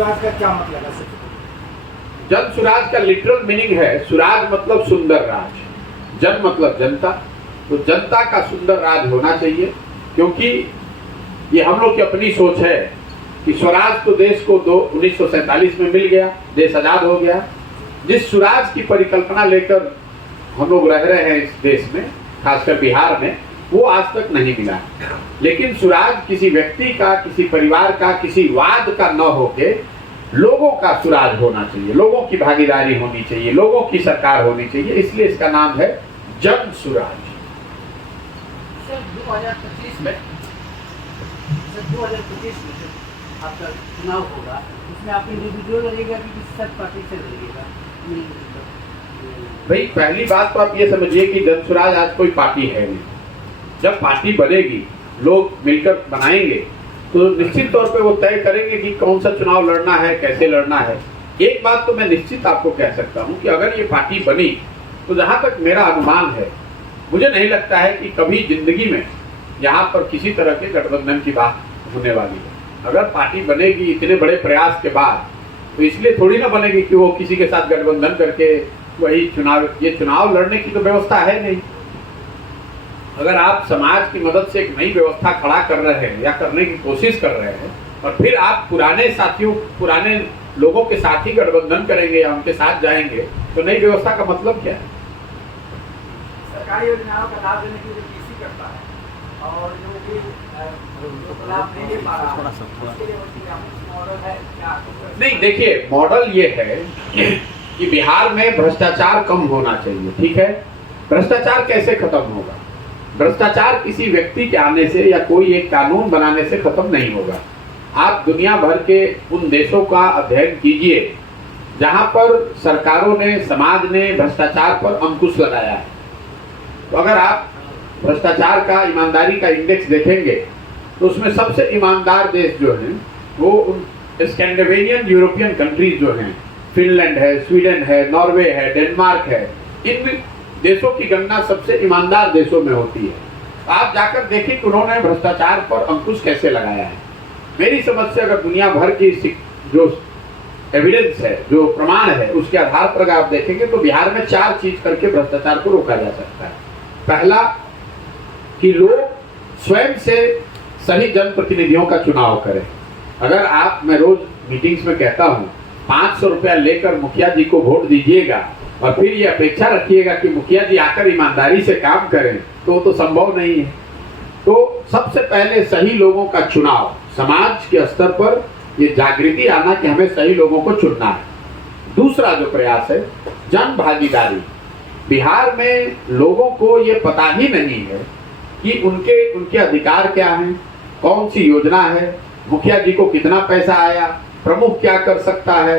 सुराज का क्या मतलब है? जन सुराज का लिटरल मीनिंग है, सुराज मतलब सुंदर राज, जन मतलब जनता, तो जनता का सुंदर राज होना चाहिए। क्योंकि ये हम लोग की अपनी सोच है कि स्वराज तो देश को 1947 में मिल गया, देश आजाद हो गया। जिस सुराज की परिकल्पना लेकर हम लोग रह रहे हैं इस देश में, खासकर बिहार में, वो आज तक नहीं मिला। लेकिन सुराज किसी व्यक्ति का, किसी परिवार का, किसी वाद का न होके लोगों का सुराज होना चाहिए, लोगों की भागीदारी होनी चाहिए, लोगों की सरकार होनी चाहिए। इसलिए इसका नाम है जन सुराज। सर 2025 में आपका चुनाव होगा, उसमें आप इंडिविजुअल लड़ेगा कि किसी थर्ड पार्टी से लड़ेगा? भाई पहली बात तो आप ये समझिए कि जन सुराज आज कोई पार्टी है नहीं। जब पार्टी बनेगी, लोग मिलकर बनाएंगे, तो निश्चित तौर पे वो तय करेंगे कि कौन सा चुनाव लड़ना है, कैसे लड़ना है। एक बात तो मैं निश्चित आपको कह सकता हूँ कि अगर ये पार्टी बनी, तो जहाँ तक मेरा अनुमान है, मुझे नहीं लगता है कि कभी जिंदगी में यहाँ पर किसी तरह के गठबंधन की बात होने वाली है। अगर पार्टी बनेगी इतने बड़े प्रयास के बाद, तो इसलिए थोड़ी ना बनेगी कि वो किसी के साथ गठबंधन करके वही चुनाव लड़ने की तो व्यवस्था है नहीं। अगर आप समाज की मदद से एक नई व्यवस्था खड़ा कर रहे हैं या करने की कोशिश कर रहे हैं, और फिर आप पुराने साथियों, पुराने लोगों के साथ ही गठबंधन करेंगे या उनके साथ जाएंगे, तो नई व्यवस्था का मतलब क्या है? सरकारी योजनाओं का लाभ देने के लिए किसी करता है और जो भी लाभ नहीं ले पा रहा है, उसके लिए मॉडल है क्या? नहीं, देखिए मॉडल ये है कि बिहार में भ्रष्टाचार कम होना चाहिए। ठीक है, भ्रष्टाचार कैसे खत्म होगा? भ्रष्टाचार किसी व्यक्ति के आने से या कोई एक कानून बनाने से खत्म नहीं होगा। आप दुनिया भर के उन देशों का अध्ययन कीजिए जहां पर सरकारों ने, समाज ने भ्रष्टाचार पर अंकुश लगाया है। तो अगर आप भ्रष्टाचार का, ईमानदारी का इंडेक्स देखेंगे, तो उसमें सबसे ईमानदार देश जो हैं वो उन स्कैंडिनेवियन यूरोपियन कंट्रीज जो हैं, फिनलैंड है, स्वीडन है, नॉर्वे है, डेनमार्क है, इन देशों की गणना सबसे ईमानदार देशों में होती है। आप जाकर देखें कि उन्होंने भ्रष्टाचार पर अंकुश कैसे लगाया है। मेरी समझ से अगर दुनिया भर की जो एविडेंस है, जो प्रमाण है, उसके आधार पर अगर आप देखेंगे तो बिहार में 4 चीज करके भ्रष्टाचार को रोका जा सकता है। पहला, कि लोग स्वयं से सही जनप्रतिनिधियों का चुनाव करें। अगर आप, मैं रोज मीटिंग्स में कहता हूँ, 500 रुपया लेकर मुखिया जी को वोट दीजिएगा और फिर ये अपेक्षा रखिएगा कि मुखिया जी आकर ईमानदारी से काम करें, तो संभव नहीं है। तो सबसे पहले सही लोगों का चुनाव, समाज के स्तर पर ये जागृति आना कि हमें सही लोगों को चुनना है। दूसरा जो प्रयास है, जन भागीदारी। बिहार में लोगों को ये पता ही नहीं है कि उनके अधिकार क्या हैं, कौन सी योजना है, मुखिया जी को कितना पैसा आया, प्रमुख क्या कर सकता है,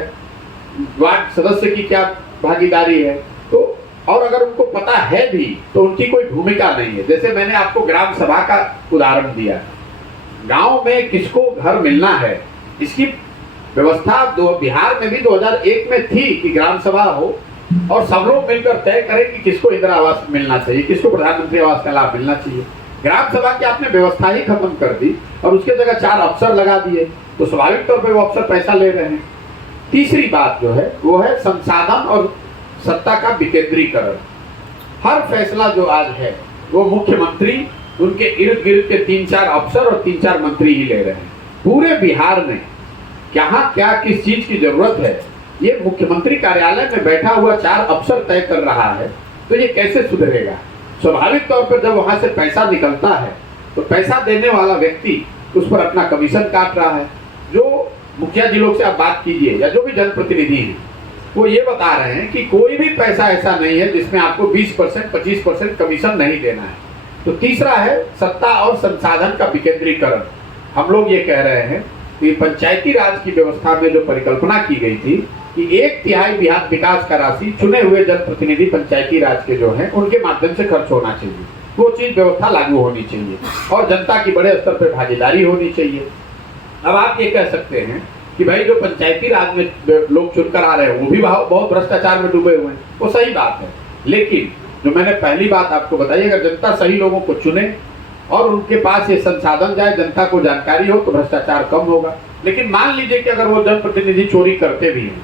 वार्ड सदस्य की क्या भागीदारी है। तो और अगर उनको पता है भी तो उनकी कोई भूमिका नहीं है। जैसे मैंने आपको ग्राम सभा का उदाहरण दिया, गांव में किसको घर मिलना है, इसकी व्यवस्था बिहार में भी 2001 में थी कि ग्राम सभा हो और सब लोग मिलकर तय करें कि किसको इंदिरा आवास मिलना चाहिए, किसको प्रधानमंत्री आवास का लाभ मिलना चाहिए। ग्राम सभा की आपने व्यवस्था ही खत्म कर दी और उसके जगह 4 अफसर लगा दिए, तो स्वाभाविक तौर पर वो अफसर पैसा ले रहे हैं। तीसरी बात जो है वो है संसाधन और सत्ता का विकेंद्रीकरण। हर फैसला जो आज है वो मुख्यमंत्री, उनके इर्द गिर्द के 3-4 अफसर और 3-4 मंत्री ही ले रहे हैं। पूरे बिहार में कहाँ क्या किस चीज की जरूरत है, ये मुख्यमंत्री कार्यालय में बैठा हुआ 4 अफसर तय कर रहा है, तो ये कैसे सुधरेगा? स्वाभाविक तौर पर जब वहां से पैसा निकलता है तो पैसा देने वाला व्यक्ति उस पर अपना कमीशन काट रहा है। जो मुखिया जी लोग से आप बात कीजिए या जो भी जनप्रतिनिधि हैं, वो ये बता रहे हैं कि कोई भी पैसा ऐसा नहीं है जिसमें आपको 20%, 25% कमीशन नहीं देना है। तो तीसरा है सत्ता और संसाधन का विकेंद्रीकरण। हम लोग ये कह रहे हैं कि पंचायती राज की व्यवस्था में जो परिकल्पना की गई थी कि 1/3 बिहार विकास का राशि चुने हुए जनप्रतिनिधि पंचायती राज के जो हैं उनके माध्यम से खर्च होना चाहिए, वो चीज व्यवस्था लागू होनी चाहिए और जनता की बड़े स्तर पर भागीदारी होनी चाहिए। अब आप ये कह सकते हैं कि भाई जो पंचायती राज में लोग चुनकर आ रहे हैं वो भी बहुत भ्रष्टाचार में डूबे हुए हैं, वो सही बात है। लेकिन जो मैंने पहली बात आपको बताई, अगर जनता सही लोगों को चुने और उनके पास ये संसाधन जाए, जनता को जानकारी हो, तो भ्रष्टाचार कम होगा। लेकिन मान लीजिए कि अगर वो जनप्रतिनिधि चोरी करते भी हैं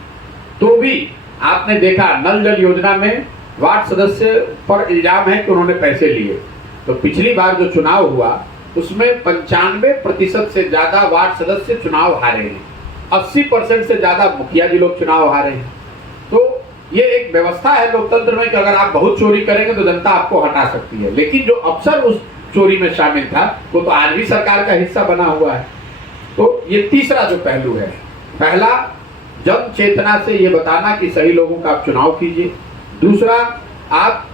तो भी आपने देखा नल जल योजना में वार्ड सदस्य पर इल्जाम है कि उन्होंने पैसे लिए। तो पिछली बार जो चुनाव हुआ उसमें 95% से ज्यादा वार्ड सदस्य चुनाव हारे हैं, 80% से ज्यादा मुखिया जी लोग चुनाव हारे हैं। तो ये एक व्यवस्था है लोकतंत्र में कि अगर आप बहुत चोरी करेंगे तो जनता आपको हटा सकती है, लेकिन जो अफसर उस चोरी में शामिल था वो तो आज भी सरकार का हिस्सा बना हुआ है। तो ये तीसरा जो पहलू है, पहला जन चेतना से ये बताना कि सही लोगों का आप चुनाव कीजिए। दूसरा, आप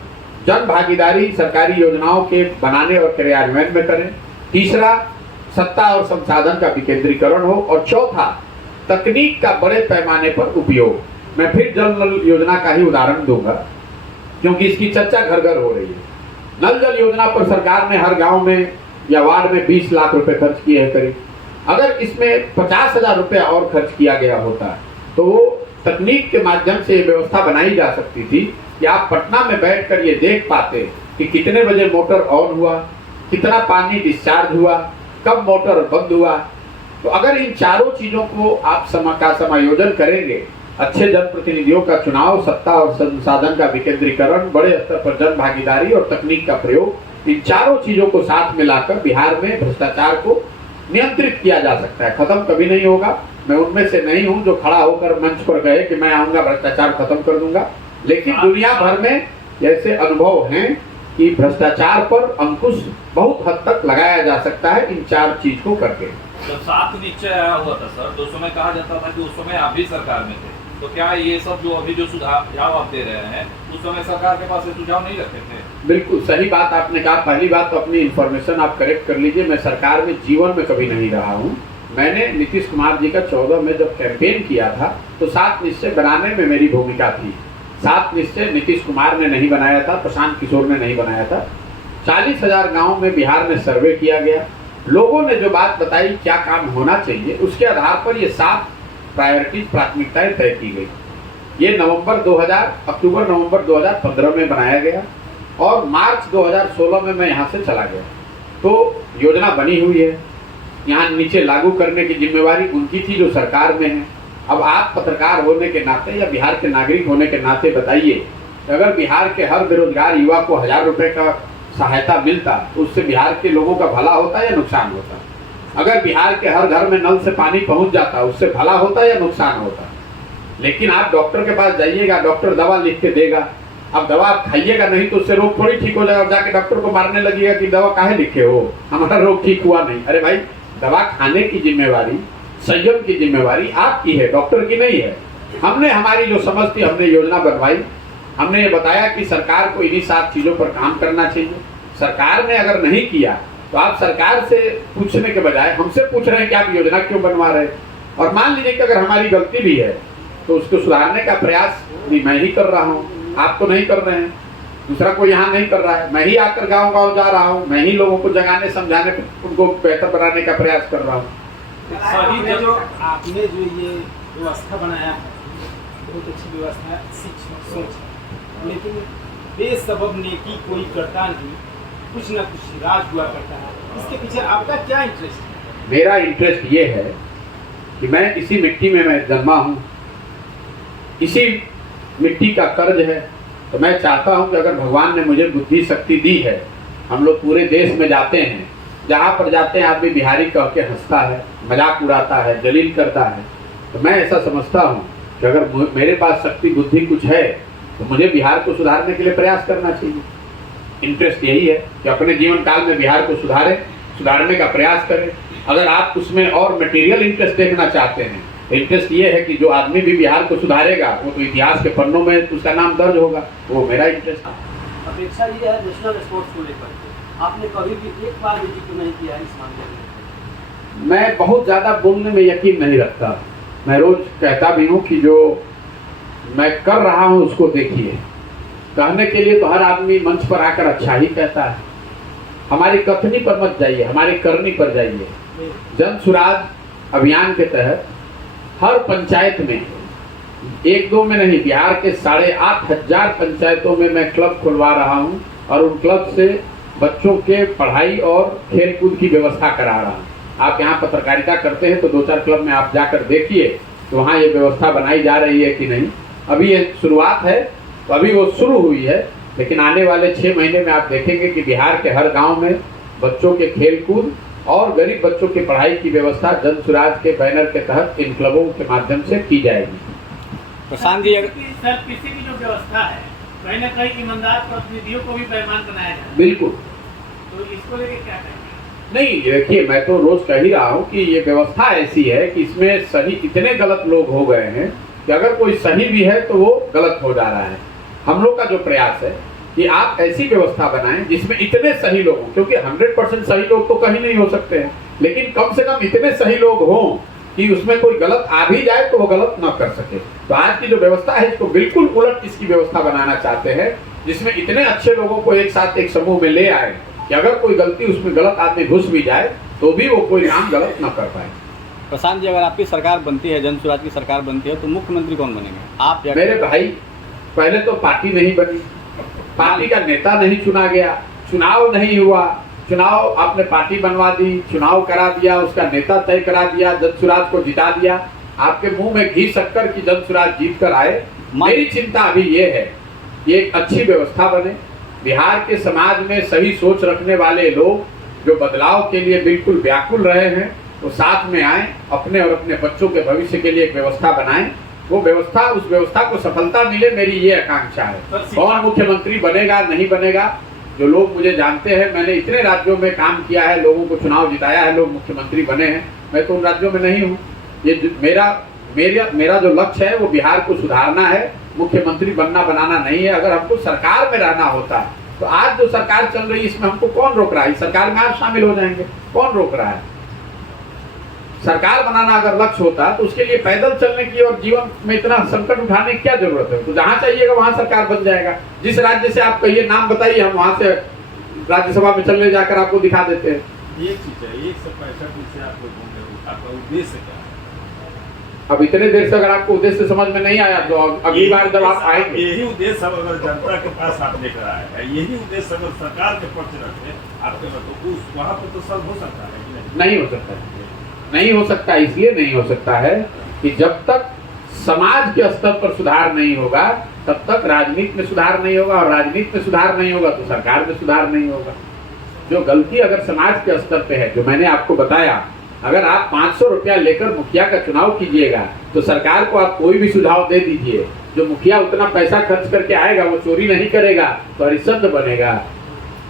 जन भागीदारी सरकारी योजनाओं के बनाने और क्रियान्वयन में करें। तीसरा, सत्ता और संसाधन का विकेंद्रीकरण हो। और चौथा, तकनीक का बड़े पैमाने पर उपयोग। मैं फिर जल नल योजना का ही उदाहरण दूंगा क्योंकि इसकी चर्चा घर घर हो रही है। नल जल योजना पर सरकार ने हर गांव में या वार्ड में 20 लाख रुपए खर्च किए हैं करीब। अगर इसमें 50,000 रुपए और खर्च किया गया होता तो वो तकनीक के माध्यम से ये व्यवस्था बनाई जा सकती थी कि आप पटना में बैठकर ये देख पाते कि कितने बजे मोटर ऑन हुआ, कितना पानी डिस्चार्ज हुआ, कब मोटर बंद हुआ। तो अगर इन चारों चीजों को आप समायोजन करेंगे, अच्छे जनप्रतिनिधियों का चुनाव, सत्ता और संसाधन का विकेंद्रीकरण, बड़े स्तर पर जन भागीदारी और तकनीक का प्रयोग, इन चारों चीजों को साथ मिलाकर बिहार में भ्रष्टाचार को नियंत्रित किया जा सकता है। खत्म कभी नहीं होगा। मैं उनमें से नहीं हूं जो खड़ा होकर मंच पर गए कि मैं आऊंगा भ्रष्टाचार खत्म कर दूंगा, लेकिन दुनिया भर में ऐसे अनुभव हैं कि भ्रष्टाचार पर अंकुश बहुत हद तक लगाया जा सकता है इन चार चीज को करके। जब 7 निश्चय आया हुआ था सर, तो उस समय कहा जाता था कि उस समय आप भी सरकार में थे, तो क्या ये सब जो अभी जो सुझाव आप दे रहे हैं उस समय सरकार के पास ये सुझाव नहीं रखे थे? बिल्कुल सही बात आपने कहा। पहली बात तो अपनी इन्फॉर्मेशन आप करेक्ट कर लीजिए, मैं सरकार में जीवन में कभी नहीं रहा हूँ। मैंने नीतीश कुमार जी का 14 में जब कैंपेन किया था तो 7 निश्चय बनाने में मेरी भूमिका थी। 7 निश्चय नीतीश कुमार ने नहीं बनाया था, प्रशांत किशोर ने नहीं बनाया था। 40,000 गाँव में बिहार में सर्वे किया गया, लोगों ने जो बात बताई क्या काम होना चाहिए, उसके आधार पर ये 7 प्रायोरिटीज प्राथमिकताएं तय की गई। ये अक्टूबर नवंबर 2015 में बनाया गया और मार्च 2016 में मैं यहाँ से चला गया। तो योजना बनी हुई है, यहाँ नीचे लागू करने की जिम्मेवारी उनकी थी जो सरकार में है। अब आप पत्रकार होने के नाते या बिहार के नागरिक होने के नाते बताइए, अगर बिहार के हर बेरोजगार युवा को 1000 रुपये का सहायता मिलता तो उससे बिहार के लोगों का भला होता या नुकसान होता? अगर बिहार के हर घर में नल से पानी पहुंच जाता उससे भला होता या नुकसान होता? लेकिन आप डॉक्टर के पास जाइएगा, डॉक्टर दवा लिख के देगा, अब दवा आप खाइएगा नहीं तो उससे रोग थोड़ी ठीक हो जाएगा। जाके डॉक्टर को मारने लगेगा कि दवा काहे लिखे हो, हमारा रोग ठीक हुआ नहीं। अरे भाई, दवा खाने की जिम्मेवारी, संयम की जिम्मेवारी आपकी है, डॉक्टर की नहीं है। हमने हमारी जो समझ थी हमने योजना बनवाई, हमने ये बताया कि सरकार को इन्हीं 7 चीजों पर काम करना चाहिए। सरकार ने अगर नहीं किया तो आप सरकार से पूछने के बजाय हमसे पूछ रहे हैं कि आप योजना क्यों बनवा रहे हैं। और मान लीजिए कि अगर हमारी गलती भी है तो उसको सुधारने का प्रयास भी मैं ही कर रहा हूँ, आप तो नहीं कर रहे हैं, दूसरा कोई यहाँ नहीं कर रहा है। मैं ही आकर गाँव गाँव जा रहा हूँ, मैं ही लोगों को जगाने समझाने, उनको बेहतर बनाने का प्रयास कर रहा हूँ। आपने जो ये व्यवस्था बनाया है बहुत अच्छी व्यवस्था है, सोच है, लेकिन बेसबब नेकी कोई करता नहीं, कुछ ना कुछ राज हुआ करता है। इसके पीछे आपका क्या इंटरेस्ट है? मेरा इंटरेस्ट ये है कि मैं इसी मिट्टी में मैं जन्मा हूँ, इसी मिट्टी का कर्ज है। तो मैं चाहता हूँ कि अगर भगवान ने मुझे बुद्धि शक्ति दी है, हम लोग पूरे देश में जाते हैं, जहाँ पर जाते हैं आदमी बिहारी कह के हंसता है, मजाक उड़ाता है, जलील करता है। तो मैं ऐसा समझता हूँ कि अगर मेरे पास शक्ति बुद्धि कुछ है तो मुझे बिहार को सुधारने के लिए प्रयास करना चाहिए। इंटरेस्ट यही है कि अपने जीवन काल में बिहार को सुधारने का प्रयास करें। अगर आप उसमें और मटेरियल इंटरेस्ट देखना चाहते हैं, इंटरेस्ट ये है कि जो आदमी भी बिहार को सुधारेगा वो तो इतिहास के पन्नों में उसका नाम दर्ज होगा, वो मेरा इंटरेस्ट है। अपेक्षा ये है नेशनल स्पोर्ट्स को लेकर के आपने कभी भी एक बार भी जिक्र नहीं किया है इस मामले में? मैं बहुत ज़्यादा बोलने में यकीन नहीं रखता। मैं रोज कहता भी हूँ कि जो मैं कर रहा हूँ उसको देखिए। कहने के लिए तो हर आदमी मंच पर आकर अच्छा ही कहता है। हमारी कथनी पर मत जाइए, हमारी करनी पर जाइए। जन सुराज अभियान के तहत हर पंचायत में, 1-2 में नहीं, बिहार के 8,500 पंचायतों में मैं क्लब खुलवा रहा हूँ और उन क्लब से बच्चों के पढ़ाई और खेल कूद की व्यवस्था करा रहा हूँ। आप यहाँ पत्रकारिता करते हैं तो 2-4 क्लब में आप जाकर देखिए तो वहाँ ये व्यवस्था बनाई जा रही है कि नहीं। अभी ये शुरुआत है, तो अभी वो शुरू हुई है, लेकिन आने वाले 6 महीने में आप देखेंगे कि बिहार के हर गांव में बच्चों के खेलकूद और गरीब बच्चों की पढ़ाई की व्यवस्था जन सुराज के बैनर के तहत इन क्लबों के माध्यम से की जाएगी। प्रशांत जी, सर किसी की जो व्यवस्था है कहीं न कहीं ईमानदार प्रतिनिधियों को भी बेईमान बनाया जाए, बिल्कुल। तो इसको लेके क्या कहेंगे? नहीं, देखिए मैं तो रोज कह ही रहा हूँ कि ये व्यवस्था ऐसी है कि इसमें सही इतने गलत लोग हो गए हैं कि अगर कोई सही भी है तो वो गलत हो जा रहा है। हम लोग का जो प्रयास है कि आप ऐसी व्यवस्था बनाएं जिसमें इतने सही लोग हों, क्योंकि 100% सही लोग तो कहीं नहीं हो सकते हैं, लेकिन कम से कम इतने सही लोग हों कि उसमें कोई गलत आ भी जाए तो वो गलत ना कर सके। तो आज की जो व्यवस्था है इसको बिल्कुल उलट इसकी व्यवस्था बनाना चाहते हैं, जिसमें इतने अच्छे लोगों को एक साथ एक समूह में ले आए कि अगर कोई गलती उसमें गलत आदमी घुस भी जाए तो भी वो कोई काम गलत ना कर पाए। प्रशांत जी, अगर आपकी सरकार बनती है, जन सुराज की सरकार बनती है, तो मुख्यमंत्री कौन बनेंगे, आप या मेरे भाई? पहले तो पार्टी नहीं बनी, पार्टी का नेता नहीं चुना गया, चुनाव नहीं हुआ, चुनाव आपने पार्टी बनवा दी, चुनाव करा दिया, उसका नेता तय करा दिया, जन सुराज को जिता दिया, आपके मुंह में घी शक्कर की जन सुराज जीत कर आए। मेरी चिंता अभी ये है कि एक अच्छी व्यवस्था बने, बिहार के समाज में सही सोच रखने वाले लोग जो बदलाव के लिए बिल्कुल व्याकुल रहे हैं वो साथ में आए, अपने और अपने बच्चों के भविष्य के लिए एक व्यवस्था बनाएं। वो व्यवस्था, उस व्यवस्था को सफलता मिले, मेरी ये आकांक्षा है। कौन मुख्यमंत्री बनेगा नहीं बनेगा, जो लोग मुझे जानते हैं, मैंने इतने राज्यों में काम किया है, लोगों को चुनाव जिताया है, लोग मुख्यमंत्री बने हैं, मैं तो उन राज्यों में नहीं हूँ। ये मेरा जो लक्ष्य है वो बिहार को सुधारना है, मुख्यमंत्री बनना बनाना नहीं है। अगर हमको सरकार में रहना होता तो आज जो सरकार चल रही है इसमें हमको कौन रोक रहा है? इस सरकार में आप शामिल हो जाएंगे, कौन रोक रहा है? सरकार बनाना अगर लक्ष्य होता तो उसके लिए पैदल चलने की और जीवन में इतना संकट उठाने की क्या जरूरत है? तो जहां चाहिएगा वहां सरकार बन जाएगा। जिस राज्य से आप कहिए नाम बताइए, हम वहां से राज्यसभा में चलने जाकर आपको दिखा देते हैं। एक चीज है, 165 से आप लोग घूम रहे हो, आपका उद्देश्य क्या है? अब इतने देर से अगर आपको उद्देश्य समझ में नहीं आया तो अगली बार जब आप आएंगे, यही उद्देश्य अगर जनता के पास आप लेकर आए हैं, यही उद्देश्य अगर सरकार के पक्ष रखे आपके तो वहाँ पर तो सब हो सकता है कि नहीं हो सकता है। नहीं हो सकता, इसलिए नहीं हो सकता है कि जब तक समाज के स्तर पर सुधार नहीं होगा तब तक राजनीति में सुधार नहीं होगा, और राजनीति में सुधार नहीं होगा तो सरकार में सुधार नहीं होगा। जो गलती अगर समाज के स्तर पे है, जो मैंने आपको बताया, अगर आप 500 रुपया लेकर मुखिया का चुनाव कीजिएगा तो सरकार को आप कोई भी सुझाव दे दीजिए, जो मुखिया उतना पैसा खर्च करके आएगा वो चोरी नहीं करेगा तो हरिश्चंद्र बनेगा।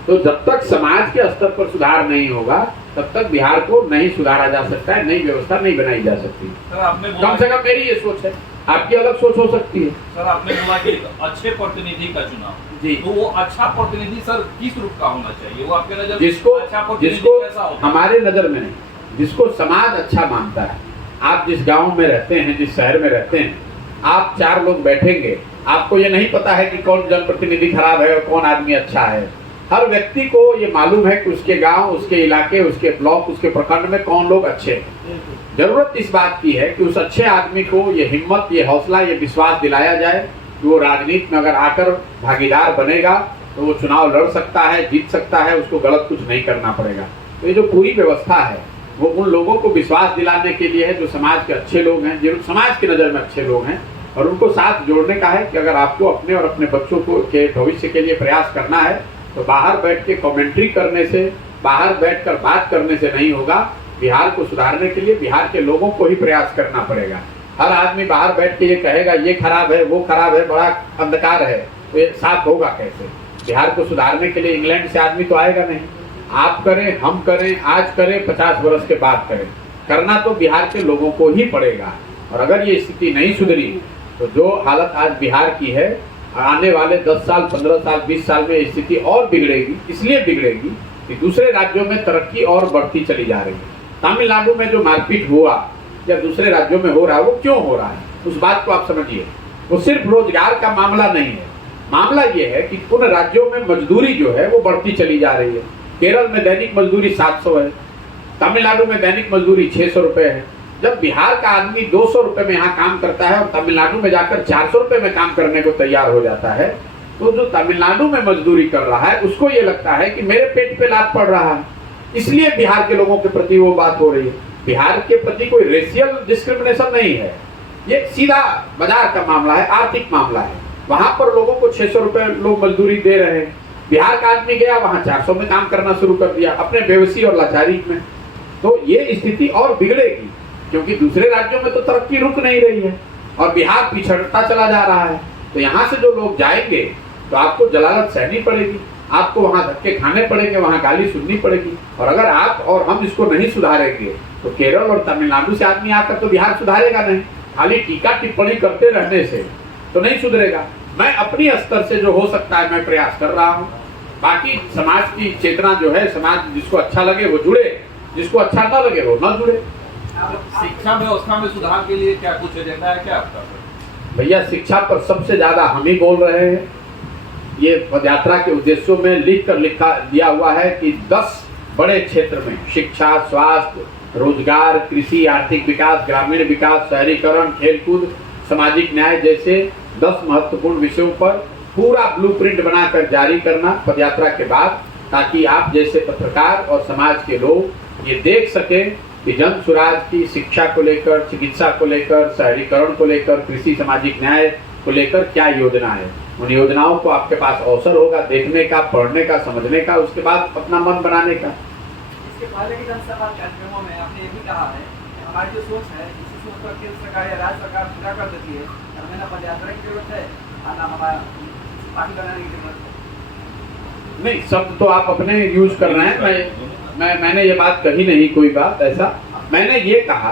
तो जब तक समाज के स्तर पर सुधार नहीं होगा तब तक बिहार को नहीं सुधारा जा सकता है, नई व्यवस्था नहीं बनाई जा सकती। सर आपने कम से कम मेरी ये सोच है, आपकी अलग सोच हो सकती है। सर आपने बोला कि अच्छे प्रतिनिधि का चुनाव जी, तो वो अच्छा प्रतिनिधि सर किस रूप का होना चाहिए? वो आपके नजर जिसको अच्छा प्रतिनिधि जिसको कैसा होता है? हमारे नजर में नहीं, जिसको समाज अच्छा मानता है। आप जिस गांव में रहते हैं, जिस शहर में रहते हैं, आप 4 लोग बैठेंगे, आपको ये नहीं पता है कि कौन जनप्रतिनिधि खराब है और कौन आदमी अच्छा है। हर व्यक्ति को ये मालूम है कि उसके गांव, उसके इलाके, उसके ब्लॉक, उसके प्रखंड में कौन लोग अच्छे हैं। जरूरत इस बात की है कि उस अच्छे आदमी को ये हिम्मत, ये हौसला, ये विश्वास दिलाया जाए कि वो राजनीति में अगर आकर भागीदार बनेगा तो वो चुनाव लड़ सकता है, जीत सकता है, उसको गलत कुछ नहीं करना पड़ेगा। तो ये जो पूरी व्यवस्था है वो उन लोगों को विश्वास दिलाने के लिए है जो समाज के अच्छे लोग हैं, जो समाज की नज़र में अच्छे लोग हैं, और उनको साथ जोड़ने का है कि अगर आपको अपने और अपने बच्चों को के भविष्य के लिए प्रयास करना है तो बाहर बैठ के कमेंट्री करने से, बाहर बैठकर बात करने से नहीं होगा। बिहार को सुधारने के लिए बिहार के लोगों को ही प्रयास करना पड़ेगा। हर आदमी बाहर बैठ के ये कहेगा ये खराब है, वो खराब है, बड़ा अंधकार है, तो ये साफ होगा कैसे? बिहार को सुधारने के लिए इंग्लैंड से आदमी तो आएगा नहीं। आप करें, हम करें, आज करें, 50 वर्ष के बाद करें, करना तो बिहार के लोगों को ही पड़ेगा। और अगर ये स्थिति नहीं सुधरी तो जो हालत आज बिहार की है, आने वाले 10 साल, 15 साल, 20 साल में स्थिति और बिगड़ेगी। इसलिए बिगड़ेगी कि दूसरे राज्यों में तरक्की और बढ़ती चली जा रही है। तमिलनाडु में जो मारपीट हुआ या दूसरे राज्यों में हो रहा है, वो क्यों हो रहा है? उस बात को आप समझिए। वो सिर्फ रोजगार का मामला नहीं है, मामला ये है कि उन राज्यों में मजदूरी जो है वो बढ़ती चली जा रही है। केरल में दैनिक मजदूरी 700 है, तमिलनाडु में दैनिक मजदूरी 600 रुपये है। जब बिहार का आदमी 200 रुपये में यहाँ काम करता है और तमिलनाडु में जाकर 400 रुपये में काम करने को तैयार हो जाता है, तो जो तमिलनाडु में मजदूरी कर रहा है उसको ये लगता है कि मेरे पेट पे लात पड़ रहा है, इसलिए बिहार के लोगों के प्रति वो बात हो रही है। बिहार के प्रति कोई रेशियल डिस्क्रिमिनेशन नहीं है, ये सीधा बाजार का मामला है, आर्थिक मामला है। वहां पर लोगों को 600 रुपए लोग मजदूरी दे रहे हैं, बिहार का आदमी गया वहां 400 में काम करना शुरू कर दिया अपने बेवसी और लाचारी में। तो ये स्थिति और बिगड़ेगी, क्योंकि दूसरे राज्यों में तो तरक्की रुक नहीं रही है और बिहार पिछड़ता चला जा रहा है। तो यहाँ से जो लोग जाएंगे तो आपको जलालत सहनी पड़ेगी, आपको वहां धक्के खाने पड़ेंगे, वहां गाली सुननी पड़ेगी। और अगर आप और हम इसको नहीं सुधारेंगे तो केरल और तमिलनाडु से आदमी आकर तो बिहार सुधारेगा नहीं, खाली टीका टिप्पणी करते रहने से तो नहीं सुधरेगा। मैं अपनी स्तर से जो हो सकता है मैं प्रयास कर रहा हूँ। बाकी समाज की चेतना जो है, समाज जिसको अच्छा लगे वो जुड़े, जिसको अच्छा न लगे वो न जुड़े। शिक्षा व्यवस्था में सुधार के लिए क्या कुछ एजेंडा है क्या आपका? भैया शिक्षा पर सबसे ज्यादा हम ही बोल रहे हैं। ये पदयात्रा के उद्देश्यों में लिखा दिया हुआ है कि 10 बड़े क्षेत्र में शिक्षा, स्वास्थ्य, रोजगार, कृषि, आर्थिक विकास, ग्रामीण विकास, शहरीकरण, खेलकूद, सामाजिक न्याय जैसे 10 महत्वपूर्ण विषयों पर पूरा ब्लूप्रिंट बनाकर जारी करना पदयात्रा के बाद, ताकि आप जैसे पत्रकार और समाज के लोग ये देख सकें कि जन सुराज की शिक्षा को लेकर, चिकित्सा को लेकर, शहरीकरण को लेकर, कृषि, सामाजिक न्याय को लेकर क्या योजना है। उन योजनाओं को आपके पास अवसर होगा देखने का, पढ़ने का, समझने का, उसके बाद अपना मन बनाने का। इसके पहले की विधानसभा कार्यक्रमों में आपने ये भी कहा है कि हमारी जो सोच है इसी सोच पर केंद्र सरकार या राज्य सरकार पूरा कर देती है। हमें ना पदयात्रा की जरूरत है और ना हमारा पार्टी बनाने की जरूरत है। नहीं, शब्द तो आप अपने यूज कर रहे हैं। मैंने ये बात कही नहीं, कोई बात ऐसा। मैंने ये कहा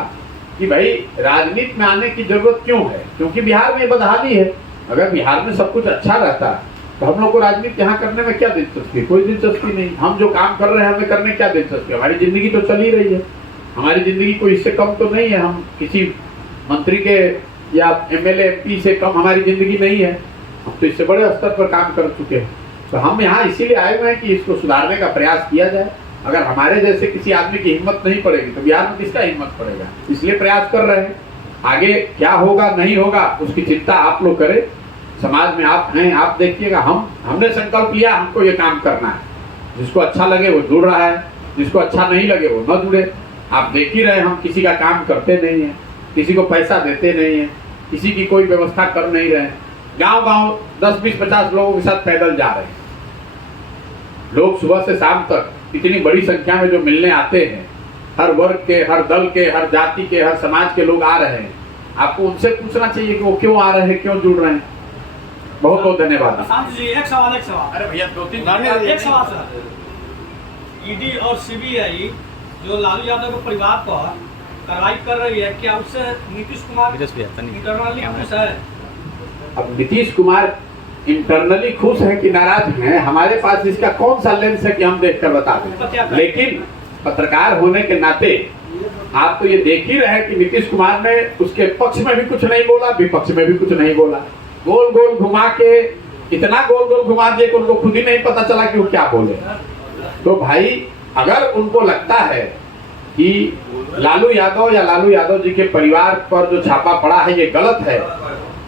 कि भाई राजनीति में आने की जरूरत क्यों है, क्योंकि बिहार में बदहाली है। अगर बिहार में सब कुछ अच्छा रहता तो हम लोग को राजनीति यहाँ करने में क्या दिलचस्पी? कोई दिलचस्पी नहीं। हम जो काम कर रहे हैं हमें करने क्या दिलचस्पी? हमारी जिंदगी तो चल ही रही है, हमारी जिंदगी कोई इससे कम तो नहीं है। हम किसी मंत्री के या एमएलए एमपी से कम हमारी जिंदगी नहीं है। हम तो इससे बड़े स्तर पर काम कर चुके हैं। तो हम यहाँ इसीलिए आए हुए हैं कि इसको सुधारने का प्रयास किया जाए। अगर हमारे जैसे किसी आदमी की हिम्मत नहीं पड़ेगी तो बिहार में किसका हिम्मत पड़ेगा? इसलिए प्रयास कर रहे हैं। आगे क्या होगा नहीं होगा उसकी चिंता आप लोग करें। समाज में आप हैं, आप देखिएगा। हमने संकल्प लिया, हमको ये काम करना है। जिसको अच्छा लगे वो जुड़ रहा है, जिसको अच्छा नहीं लगे वो न जुड़े। आप देख ही रहे, हम किसी का काम करते नहीं हैं, किसी को पैसा देते नहीं हैं, किसी की कोई व्यवस्था कर नहीं रहे हैं। गांव गांव 10, 20, 50 लोगों के साथ पैदल जा रहे हैं। लोग सुबह से शाम तक इतनी बड़ी संख्या में जो मिलने आते हैं, हर वर्ग के, हर दल के, हर जाति के, हर समाज के लोग आ रहे हैं। आपको उनसे पूछना चाहिए कि वो क्यों आ रहे हैं, क्यों जुड़ रहे हैं। बहुत बहुत धन्यवाद। शांत जी, एक सवाल। अरे भैया 2-3 एक सवाल सर। ईडी और सीबीआई जो लालू यादव के परिवार पर कार्रवाई कर रही है, क्या उससे नीतीश कुमार इंटरनली खुश है? अब नीतीश कुमार इंटरनली खुश है कि नाराज हैं, हमारे पास इसका कौन सा लेंस है कि हम देखकर बता दें। लेकिन पत्रकार होने के नाते आप तो ये देख ही रहे कि नीतीश कुमार ने उसके पक्ष में भी कुछ नहीं बोला, विपक्ष में भी कुछ नहीं बोला। गोल गोल घुमा के, इतना गोल गोल घुमा दिए कि उनको खुद ही नहीं पता चला कि वो क्या बोले। तो भाई अगर उनको लगता है कि लालू यादव या लालू यादव जी के परिवार पर जो छापा पड़ा है ये गलत है,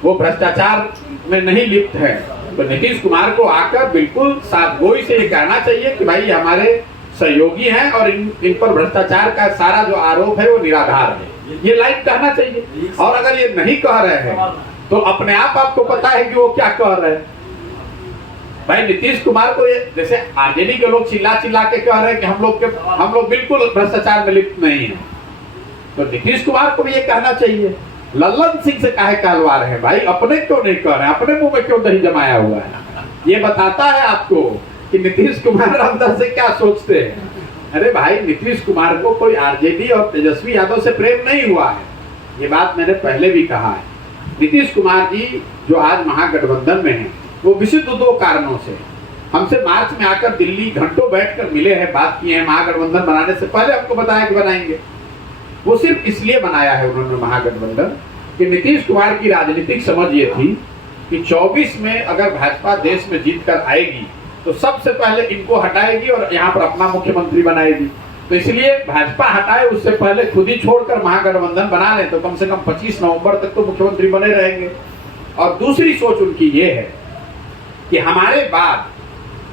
वो भ्रष्टाचार में नहीं लिप्त है, तो नीतीश कुमार को आकर बिल्कुल साफगोई से ये कहना चाहिए कि भाई हमारे सहयोगी हैं और इन पर भ्रष्टाचार का सारा जो आरोप है वो निराधार है। ये लाइव कहना चाहिए। और अगर ये नहीं कह रहे हैं तो अपने आप आपको पता है कि वो क्या कह रहे हैं। भाई नीतीश कुमार को ये, जैसे आरजेडी के लोग चिल्ला चिल्ला के कह रहे हैं कि हम लोग बिल्कुल भ्रष्टाचार में लिप्त नहीं है, तो नीतीश कुमार को भी ये कहना चाहिए। लल्लन सिंह से काहे कहलवा रहे हैं भाई? अपने क्यों नहीं कह रहे हैं? अपने मुंह में क्यों दही जमाया हुआ है? ये बताता है आपको कि नीतीश कुमार अंदर से क्या सोचते हैं। अरे भाई नीतीश कुमार को कोई आरजेडी और तेजस्वी यादव से प्रेम नहीं हुआ है, ये बात मैंने पहले भी कहा है। नीतीश कुमार जी जो आज महागठबंधन में हैं वो विशुद्ध 2 कारणों से हमसे मार्च में आकर दिल्ली घंटों बैठकर मिले हैं, बात किए हैं। महागठबंधन बनाने से पहले हमको बताया कि बनाएंगे। वो सिर्फ इसलिए बनाया है उन्होंने महागठबंधन कि नीतीश कुमार की राजनीतिक समझ ये थी कि 24 में अगर भाजपा देश में जीत कर आएगी तो सबसे पहले इनको हटाएगी और यहाँ पर अपना मुख्यमंत्री बनाएगी। तो इसलिए भाजपा हटाए उससे पहले खुद ही छोड़कर महागठबंधन बना लें तो कम से कम 25 नवंबर तक तो मुख्यमंत्री बने रहेंगे। और दूसरी सोच उनकी ये है कि हमारे बाद,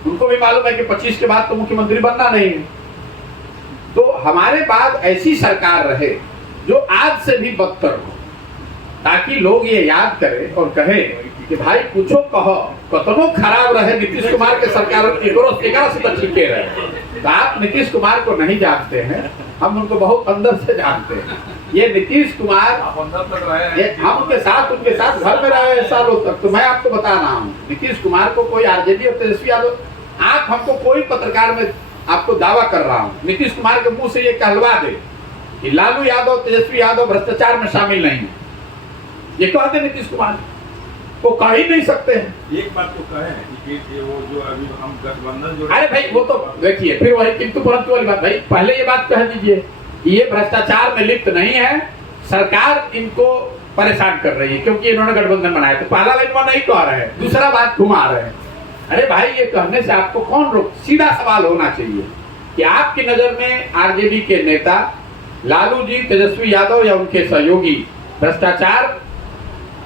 उनको भी मालूम है कि 25 के बाद तो मुख्यमंत्री बनना नहीं है, तो हमारे बाद ऐसी सरकार रहे जो आज से भी बदतर हो, ताकि लोग ये याद करें और कहें कि भाई कुछो कहो कतनो खराब रहे नीतीश कुमार के सरकार एकरा से तो ठीके रहे। तो आप नीतीश कुमार को नहीं जानते हैं, हम उनको बहुत अंदर से जानते हैं। ये नीतीश कुमार आप अंदर तक रहे हैं, हम उनके साथ घर में रहे सालों तक। तो मैं आपको बता रहा हूँ नीतीश कुमार को कोई आरजेडी और तेजस्वी यादव, आप हमको कोई पत्रकार में आपको दावा कर रहा हूँ नीतीश कुमार के मुंह से ये कहलवा दे कि लालू यादव तेजस्वी यादव भ्रष्टाचार में शामिल नहीं है, ये कहते नीतीश कुमार वो कह ही नहीं सकते हैं। एक बात तो कहें कि वो जो अभी हम गठबंधन जो, अरे भाई वो तो देखिए फिर वही किंतु परंतु वाली बात। भाई पहले ये बात कह दीजिए कि ये भ्रष्टाचार में लिप्त नहीं है, सरकार इनको परेशान कर रही है क्योंकि इन्होंने गठबंधन बनाया। तो पहला लाइन वो नहीं कह रहे हैं, दूसरा बात घुमा रहे हैं। अरे भाई ये कहने से आपको कौन रोक, सीधा सवाल होना चाहिए कि आपकी नजर में आरजेडी के नेता लालू जी तेजस्वी यादव या उनके सहयोगी भ्रष्टाचार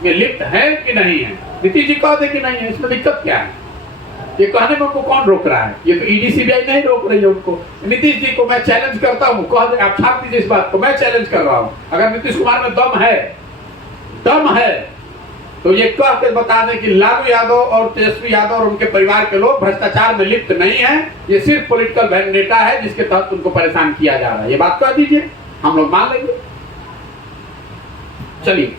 में लिप्त है कि नहीं है? नीतीश जी कहते कि नहीं है, इसमें दिक्कत क्या है? ये कहने में उनको कौन रोक रहा है? ये तो ईडी सीबीआई नहीं रोक रही है उनको। नीतीश जी को मैं चैलेंज करता हूँ, कह दे आप छाप दीजिए इस बात को, मैं चैलेंज कर रहा हूँ। अगर नीतीश कुमार में दम है तो ये कह के बता दें कि लालू यादव और तेजस्वी यादव और उनके परिवार के लोग भ्रष्टाचार में लिप्त नहीं है, ये सिर्फ पॉलिटिकल वेंडेटा है जिसके तहत उनको परेशान किया जा रहा है। ये बात कह दीजिए, हम लोग मान लेंगे। चलिए।